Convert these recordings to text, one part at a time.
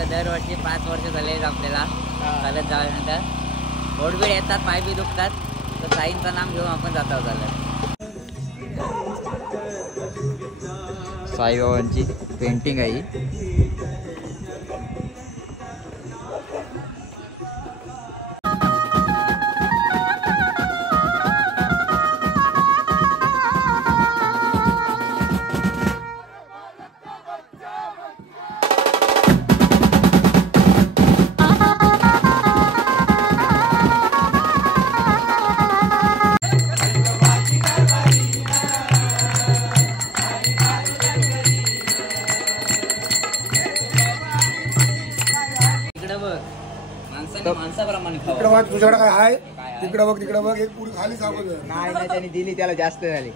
आपलं दरवर्षी 5 वर्ष झाले आपल्याला चालत जाण्यानंतर बोडबीड येतात, पाय बी दुखतात, तर साईंचं नाम घेऊन आपण जात आहोत चालत. साईबाबांची पेंटिंग आहे ही. माणसाप्रमाणे तुझ्याकडे काय आहे तिकडे बघ एक पुरी खाली सापड नाही त्यांनी दिली, त्याला जास्त झाली.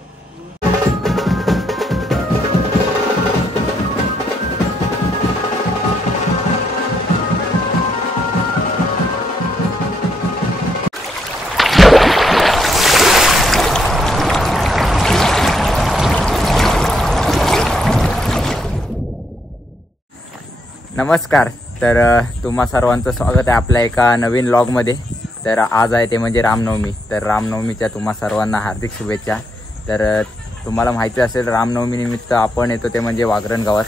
नमस्कार. तर तुम्हा सर्वांचं स्वागत आहे आपल्या एका नवीन व्लॉगमध्ये. तर आज आहे ते म्हणजे रामनवमी. तर रामनवमीच्या तुम्हा सर्वांना हार्दिक शुभेच्छा. तर तुम्हाला माहिती असेल रामनवमीनिमित्त आपण येतो ते म्हणजे वागरण गावात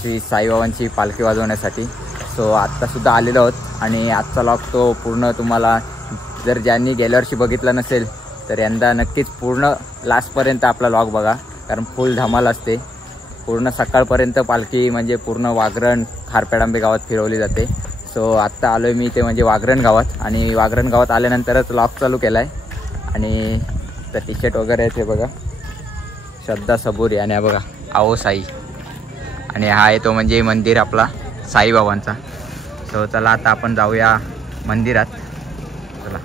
श्री साईबाबांची पालखी वाजवण्यासाठी. सो आत्तासुद्धा आलेलो आहोत आणि आजचा व्लॉग तो पूर्ण तुम्हाला जर ज्यांनी गेल्या वर्षी बघितला नसेल तर यंदा नक्कीच पूर्ण लास्टपर्यंत आपला व्लॉग बघा, कारण फुल धमाल असते. पूर्ण सकाळपर्यंत पालखी म्हणजे पूर्ण वागरण खारपेडांबे गावात फिरवली जाते. सो आत्ता आलो आहे मी ते म्हणजे वागरण गावात आणि वागरण गावात आल्यानंतरच व्लॉग चालू केला आहे. आणि तर टी शर्ट वगैरे आहे ते बघा, श्रद्धा सबुरी आणि हा बघा आओ साई. आणि हा आहे तो म्हणजे मंदिर आपला साईबाबांचा. सो चला आता आपण जाऊया मंदिरात. चला.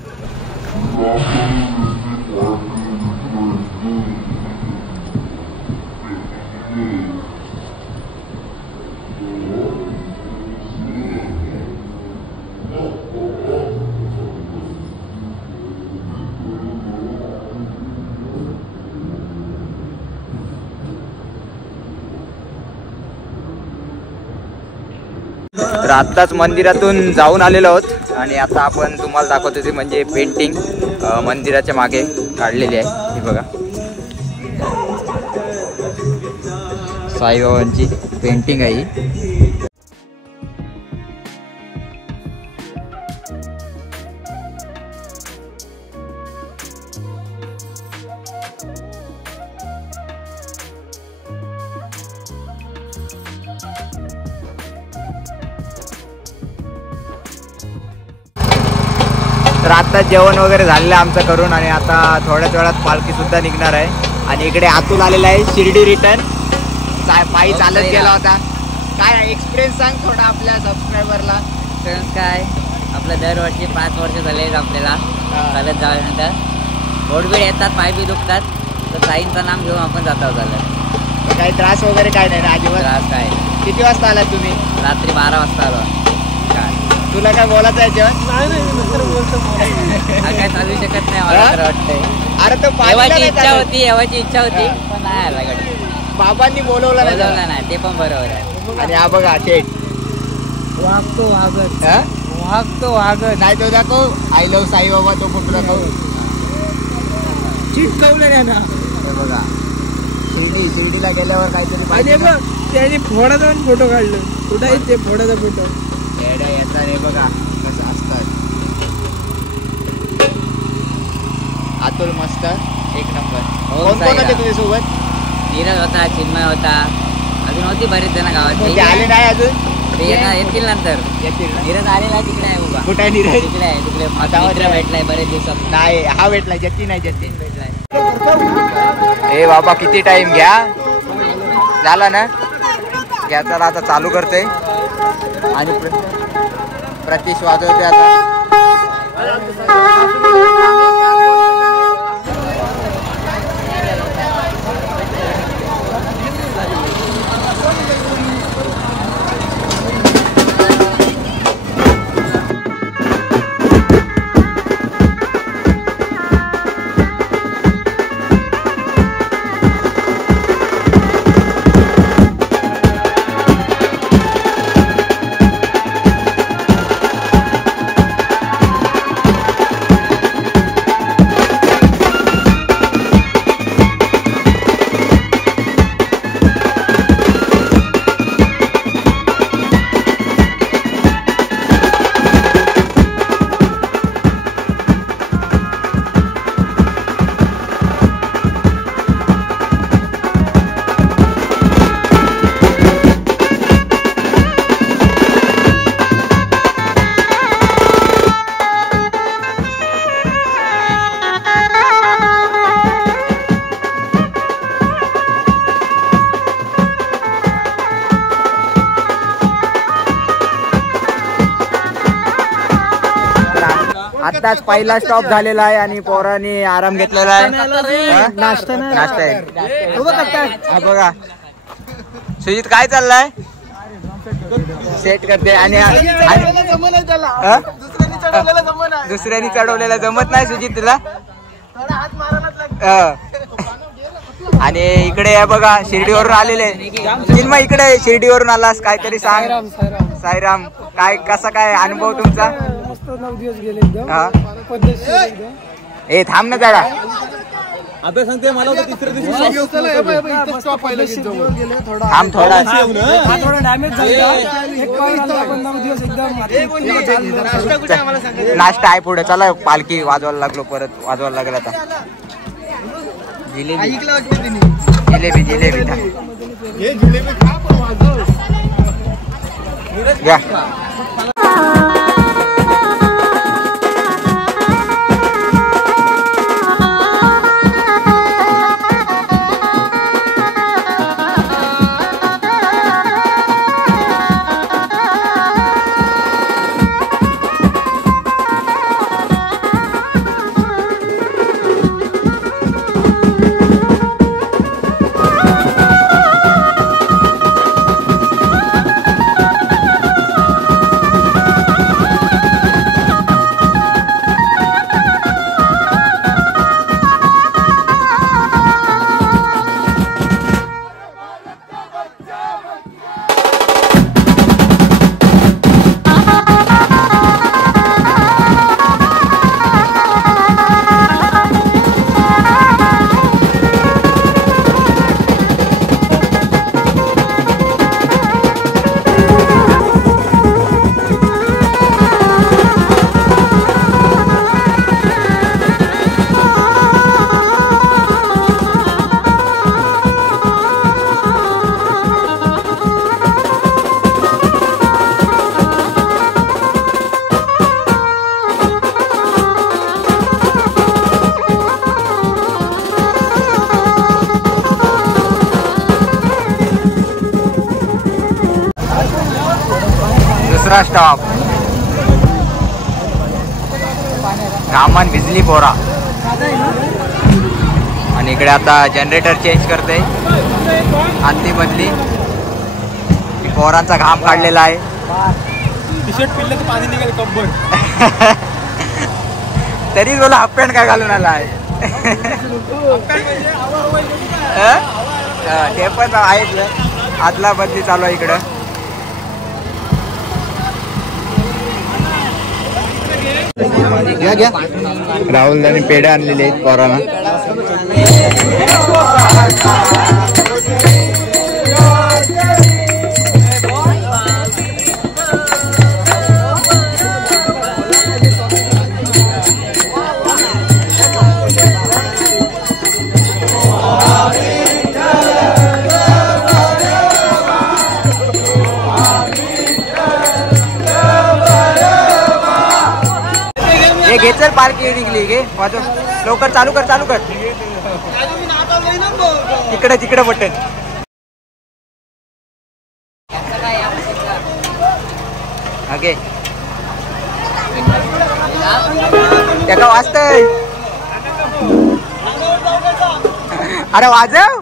तर आत्ताच मंदिरातून जाऊन आलेलो आहोत आणि आता आपण तुम्हाला दाखवतो ते म्हणजे पेंटिंग मंदिराच्या मागे काढलेली आहे. ही बघा साईबाबांची पेंटिंग आहे ही. तर आता जेवण वगैरे झालेलं आहे आमचं करून आणि आता थोड्याच वेळात पालखीसुद्धा निघणार आहे. आणि इकडे आतून आलेला आहे शिर्डी रिटर्न. पायी चालत गेला होता. काय एक्सपिरियन्स सांग थोडा आपल्या सबस्क्रायबरला. एक्सपिरियन्स काय, आपलं दरवर्षी 5 वर्ष झाले आपल्याला चालत जाण्यानंतर बोडबीड येतात, पाय बी दुखतात, तर साईंचं नाम घेऊन आपण जात आहोत चालत. काही त्रास वगैरे काय नाही ना अजिबात? त्रास काय. किती वाजता आलात तुम्ही? रात्री 12 वाजता आलो. काय तुला काय बोलायचं आहे जेवण? काय चालू शकत नाही मला तर वाटतंय. अरे तो येवायची इच्छा होती पण नाही आला गाडी. बाबांनी बोलवलं नाही ते पण बरोबर आहे. आणि हा बघा थेट वागतो नाही तो दाखव आय लव्ह साईबाबा तो फोटो दाखव. चिटकवलं ना हे बघा शिर्डीला गेल्यावर काहीतरी त्याने फोडाचा पण फोटो काढलं. कुठं आहे ते फोडाचा फोटो? येतात हे बघा कसं असतात. अतुल मस्त एक नंबर. कोण कोण होते तुझ्यासोबत? नीरज होता, चिन्मय होता, अजून होती बरीच जण गावात. ते आले नाही अजून? ते येतील नंतर. नीरज आलेला तिकडे आहे उभा. कुठे आहे नीरज? तिकडे आहे. तिकडे मित्र भेटलाय बरेच दिवसात. नाही हा भेटलाय, जतीन नाही. जतीन भेटलाय. ए बाबा किती टाइम घ्या झाला ना घ्या. चला आता चालू करते आणि प्रतीश वाजवते आता. आताच पहिला स्टॉप झालेला आहे आणि पोरांनी आराम घेतलेला आहे. नाश्ता आहे हा बघा. सुजित काय चाललाय? सेट करते आणि दुसऱ्यानी चढवलेला जमत नाही सुजित तुला. आणि इकडे आहे बघा शिर्डीवरून आलेले. चिन्मय इकडे शिर्डीवरून आलास काहीतरी सांग. साईराम काय कसा काय अनुभव तुमचा? 9 दिवस गेले. ए थांब ना जरा. आता सांगते मला तिसऱ्या दिवशी थांब थोडा. थोडा डॅमेज झाला. 9 दिवस एकदम नाश्ता आहे पुढे. चला पालखी वाजवायला लागलो परत वाजवायला लागला आता. जिलेबी जिलेबी जिलेबी घ्या. दुसरा स्टॉप घामान भिजली पोरा. आणि इकडे आता जनरेटर चेंज करते. आतली बदली पोरांचा घाम काढलेला आहे. टी शर्ट पिल्लं तर पाणी निघाल कब्बर. तरी बोला हाफ पॅन्ट काय घालून आला आहे. ते पण आहेत. आदला बदली चालू आहे इकडं. घ्या घ्या. राहुल आणि पेढे आणलेले आहेत पोरांना. घेचल पार्किंग निघली घे. लवकर चालू कर चालू कर. तिकडे तिकडे बटन. ओके त्याला वाजतय. अरे वाजव.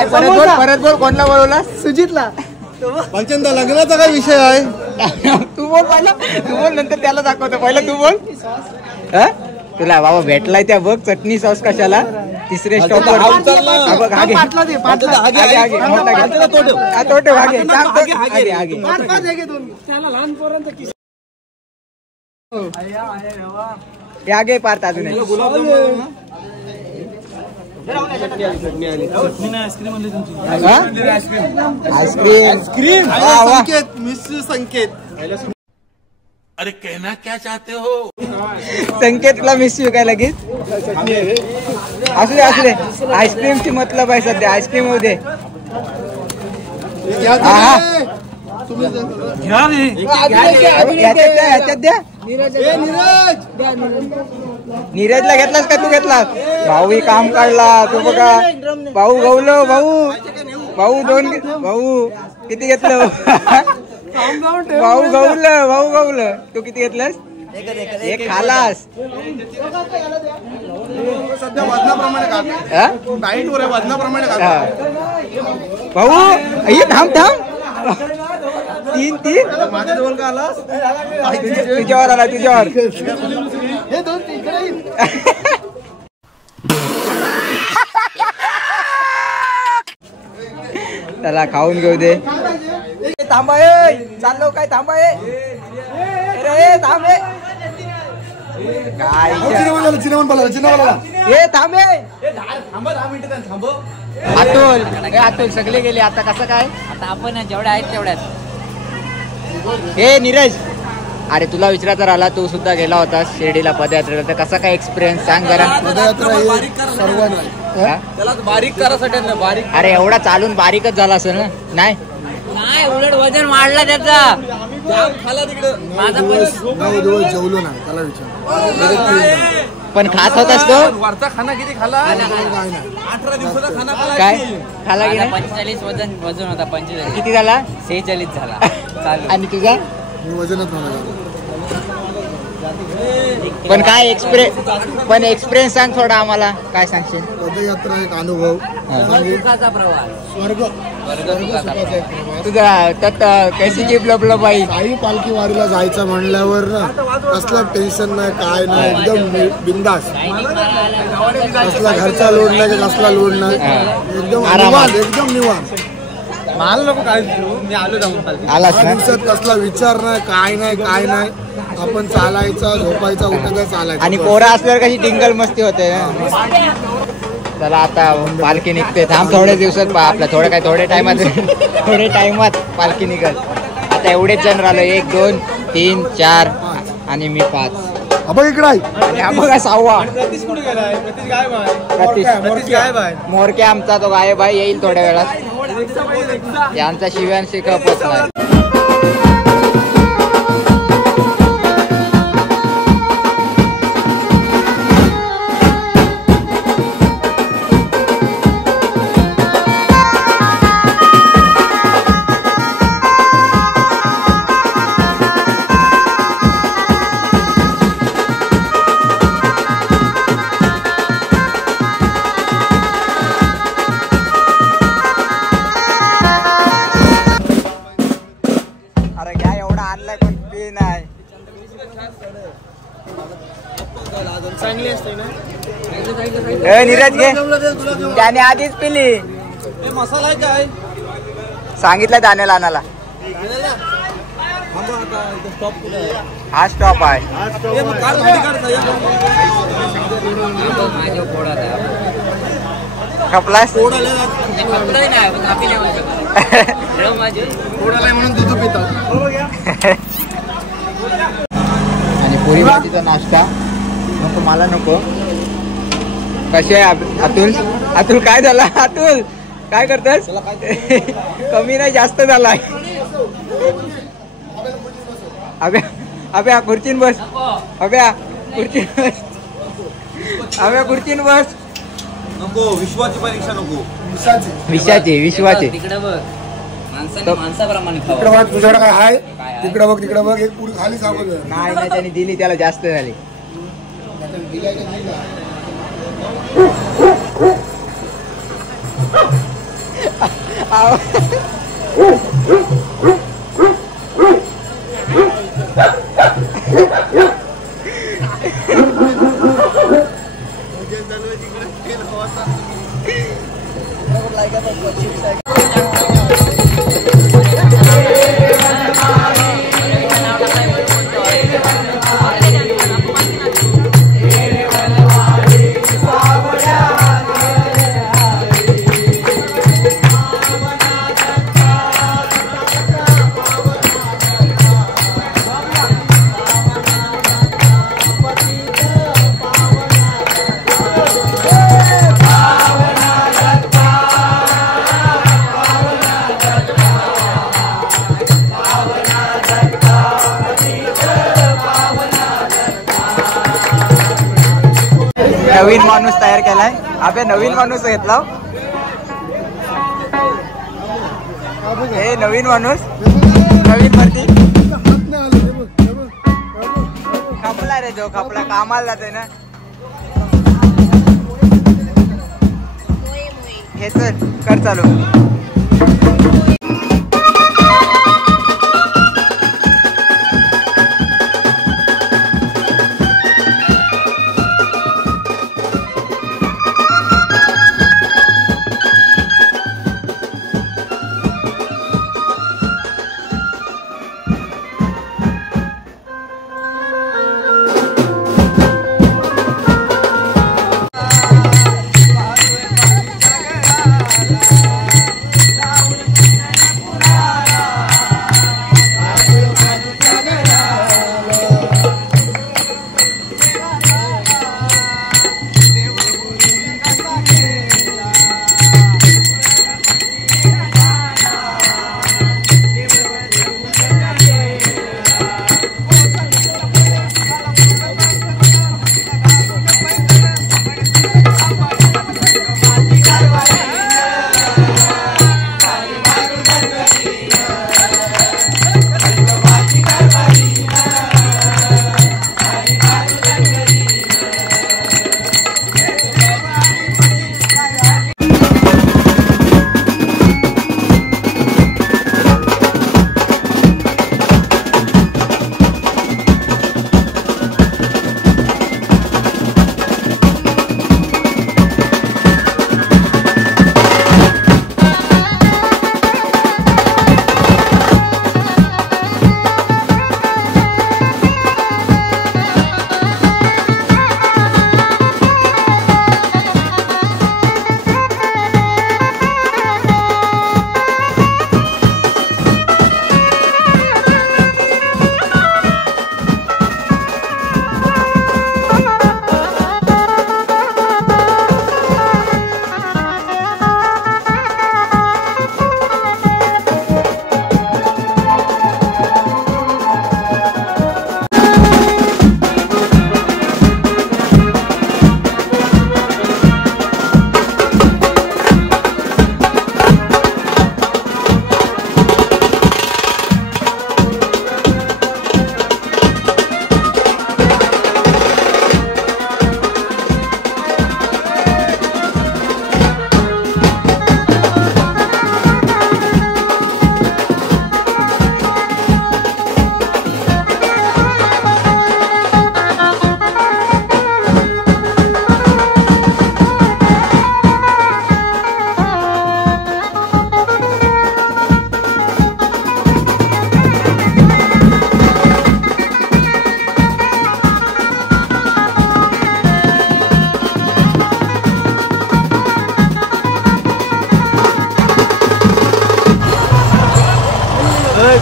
काय परत बोल कोणला बोलवला? सुजितला. पंचंदा लग्नाचा काय विषय आहे? तू बोल पहिला, तू बोल नंतर त्याला दाखवतो. पहिला तू बोल. तुला बाबा भेटलाय त्या बघ चटणी सॉस कशाला. तिसरे स्टॉप वर बघ आगे पाटला दे, पाटला. आगे आगे मोठा घे. तोटे आगे आगे आगे पाच पाच आहे दोन. त्याला लहान पोरांचा किस्सा. हे आगे पार्थ अजून आहे. आईस्क्रीम संकेत मिस संकेत. अरे कहना क्या चाहते हो? संकेतला मिस यू काय लगेच. असू दे आईस्क्रीमची मतलब आहे सध्या. आईस्क्रीम होऊ दे. ह्याच्यात द्या. नीरजला घेतलास का तू घेतलास? भाऊ ही काम काढला तू बघा. भाऊ गवलो भाऊ दोन भाऊ किती घेतलं? भाऊ गवलं तू किती घेतलंस? एक खालास. सध्या वजनाप्रमाणे डाईट वर आहे, वजनाप्रमाणे भाऊ हे थांब तीन माझ्याजवळ का आलास? तुझ्यावर आला तुझ्यावर. हे दोन तिकडे. त्याला खाऊन घेऊ दे. थांबा चाललो काय थांबा थांबे काय हे थांबे. अतुल सगळे गेले आता कसं काय? आता आपण जेवढ्या आहेत तेवढ्याच. हे नीरज अरे तुला विचारायचं राहिला. तू सुद्धा गेला होता शिर्डीला पदयात्रेला. तर कसा काय एक्सपिरियन्स सांग जरा. बारीक करासाठी बारीक. अरे एवढा चालून बारीकच झाला असेल ना? नाही उलट वजन वाढला त्याचा. माझा दिवस जेवलो ना त्याला विचार. पण खात होतास तो? वरचा खाना किती खाला? 18 दिवसाचा खाना काय खाला की नाही? 45 वजन होता. 45 किती झाला? 46 झाला. चालू. आणि तुझा? मी वजनच नव्हता. पण काय एक्सपिरियन्स सांग थोडा आम्हाला. काय सांगशील? पदयात्रा एक अनुभव. सुखाचा प्रवास. स्वर्ग तुझा त्यात कशी जिबलं बाई. काही पालखी वारीला जायचं म्हणल्यावर ना कसलं टेन्शन नाही काय नाही. एकदम बिंदास. कसला घरचा लोड नाही कसला लोड नाही. एकदम निवांत एकदम निवांत. मला नको काय मी आलो जाऊन आलास ना? दिवसात कसला विचार नाही काय नाही. आपण चालायचा झोपायचा उठायचा चालायचं. आणि पोरा असल्यावर कशी टिंगल मस्ती होते ना. चला आता पालखी निघते. थांब थोड्या दिवसात आपल्या थोड्या टाइमात पालखी निघत. आता एवढेच जण राहिलो. 1 2 3 4 आणि मी 5. अबे इकडे आणि हा बघा 6वा. मोरके आमचा तो गायब आहे. येईल थोड्या वेळात. यांचा शिव्यान शिकवत नाही. नीरज घे. त्याने आधीच पिली. मसाला आहे काय सांगितलं दाण्याला आणायला. हा स्टॉप आहे. खपलास म्हणून दूध पितात. आणि पुरी भाजीचा नाश्ता नको मला नको. कशी आहे अतुल काय झाला? अतुल काय करतस? कमी नाही जास्त झालाय. अभ्या खुर्चीन बस. अभ्या खुर्चीन बस. नको विश्वाची परीक्षा नको. विश्वाची तिकडे बघ. माणसाप्रमाणे तिकडे बघ. तुझ्याकडे काय आहे तिकडे बघ. एक पुरी खाली सांगतो. नाही त्यांनी दिली त्याला जास्त झाली. नवीन माणूस तयार केलाय. आपण नवीन माणूस घेतला. हे नवीन माणूस नवीन भरती खपला रे. जो खपला कामाला जाते ना. हे चल कर चालू.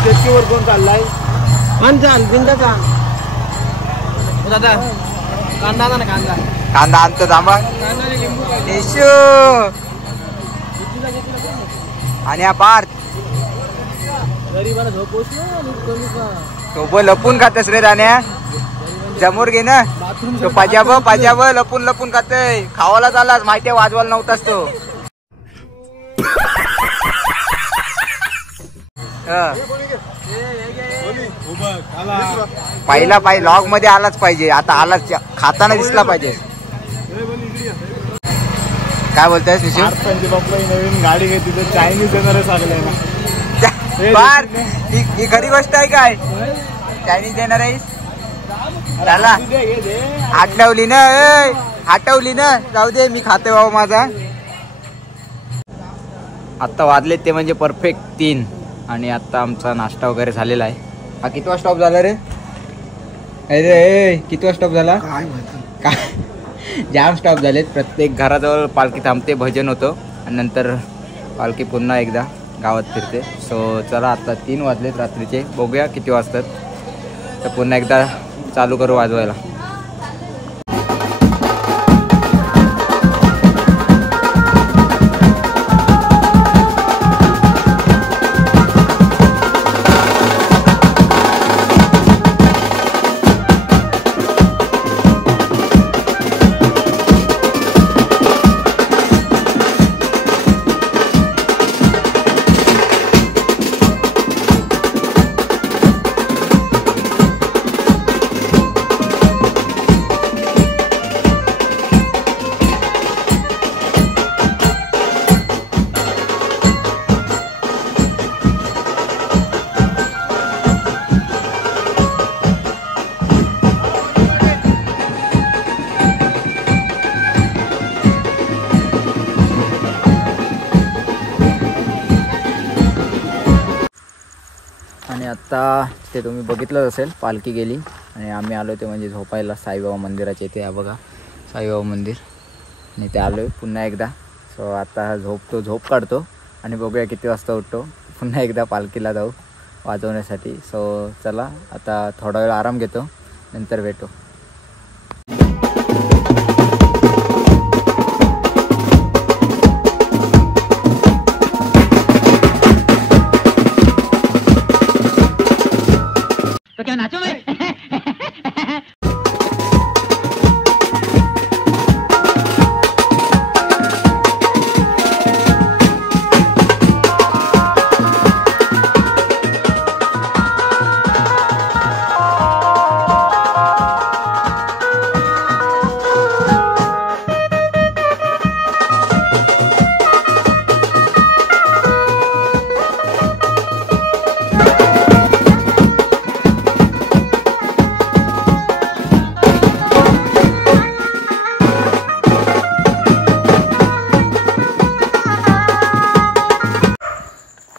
शेतीवर कोण चाललाय? चाल बिंदाचा दादा कांदा ना कांदा कांदा आणतो थांबा. आणि हा पार्थ गरीबाला झोपोस तो लपून खातेस रे राण्या. जमूर घे ना तो पाजाब लपून लपून खाते. खावाला चाललास माहिती वाजवायला नव्हतास तो. पहिला लॉग मध्ये आलाच पाहिजे. आता आलाच खाताना दिसला पाहिजे. काय बोलतायस विषय? पप्पा नवीन गाडी घेतली तर चायनीज येणार सांगले ना. फार ही खरी गोष्ट आहे काय? चायनीज देणार आहेस? त्याला हटवली ना, हटवली ना. जाऊ दे, मी खाते बाबा माझा. आत्ता वाजले ते म्हणजे परफेक्ट 3 आणि आत्ता आमचा नाश्ता वगैरे झालेला आहे. हा कितवा स्टॉप झाला रे? अरे कितवा स्टॉप झाला? काय माहिती काय जाम स्टॉप झालेत. प्रत्येक घराजवळ पालखी थांबते, भजन होतं आणि नंतर पालखी पुन्हा एकदा गावात फिरते. सो चला आता 3 वाजलेत रात्रीचे. बघूया किती वाजतात, तर पुन्हा एकदा चालू करू वाजवायला. आणि आत्ता ते तुम्ही बघितलंच असेल, पालखी गेली आणि आम्ही आलो ते म्हणजे झोपायला साईबाबा मंदिराच्या इथे. या बघा साईबाबा मंदिर, आणि ते आलो आहे पुन्हा एकदा. सो आता झोप काढतो आणि बघूया किती वाजता उठतो. पुन्हा एकदा पालखीला जाऊ वाजवण्यासाठी. सो चला आता थोडा वेळ आराम घेतो, नंतर भेटू.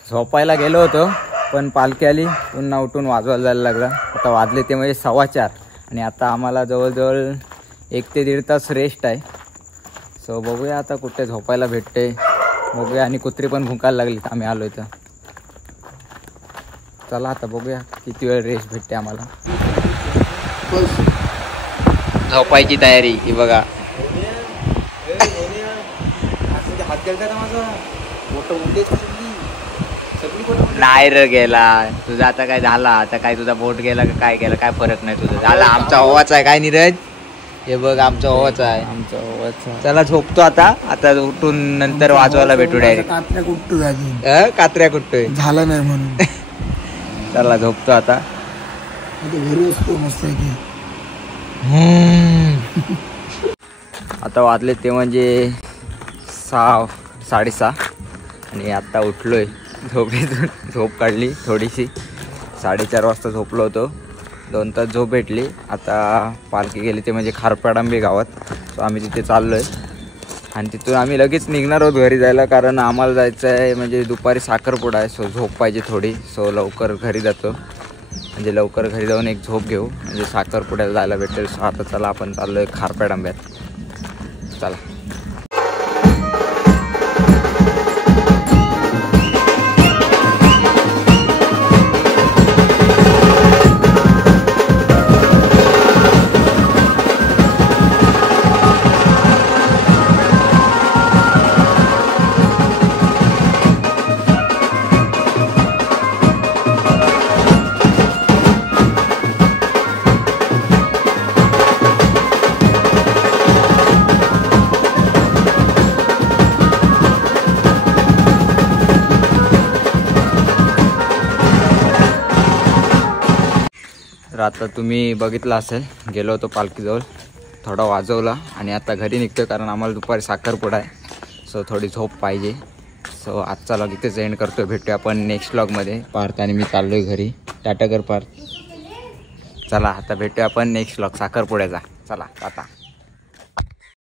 झोपायला गेलो होतो पण पालखी आली, पुन्हा उठून वाजवायला जायला लागला. आता वाजले ते म्हणजे 4:15 आणि आता आम्हाला जवळजवळ 1 ते 1.5 तास रेस्ट आहे. सो बघूया आता कुठे झोपायला भेटते, बघूया. आणि कुत्री पण भुंकायला लागली आम्ही आलो इथं. चला आता बघूया किती वेळ रेस्ट भेटते आम्हाला. झोपायची तयारी ही बघा. हात गेलता माझा नाही रे गेला तुझा. आता काय झाला, आता काय तुझा बोट गेला का काय गेला, काय फरक नाही तुझा. झाला आमचा ओवाचा आहे काय नीरज? हे बघ आमचा ओवाचा आहे, आमचा ओवाचा. चला झोपतो आता उठून नंतर वाजवायला भेटू डायरेक्ट. कात्र्या कुट्टू झाली, कात्र्या कुठतोय झालं नाही म्हणून. चला झोपतो आता. घरी असतो मस्त. आता वाजले ते म्हणजे 6, 6:30 आणि आत्ता उठलोय झोपेतून. झोप काढली थोडीशी, 4:30 वाजता झोपलो होतो. 2 तास झोप भेटली. आता पालखी गेली ते म्हणजे खारपाडांबी गावात. सो आम्ही तिथे चाललो आहे आणि तिथून आम्ही लगेच निघणार आहोत घरी जायला, कारण आम्हाला जायचं आहे म्हणजे दुपारी साखरपुडा आहे. सो झोप पाहिजे थोडी. सो लवकर घरी जातो, म्हणजे लवकर घरी जाऊन एक झोप घेऊ म्हणजे साखरपुड्याला जायला भेटेल. सो आता चला आपण चाललो आहे खारपाडांब्यात. चला. तर आता तुम्ही बघितलं असेल, गेलो होतो पालखीजवळ, थोडा वाजवला आणि आता घरी निघतो कारण आम्हाला दुपारी साखरपुडा आहे. सो थोडी झोप पाहिजे. सो आजचा व्लॉग इथेच एंड करतो. भेटूया आपण नेक्स्ट व्लॉगमध्ये. पार्थ आणि मी चाललोय घरी. टाटा कर पार्थ. चला आता भेटूया आपण नेक्स्ट व्लॉग साखरपुड्याचा. चला टाटा.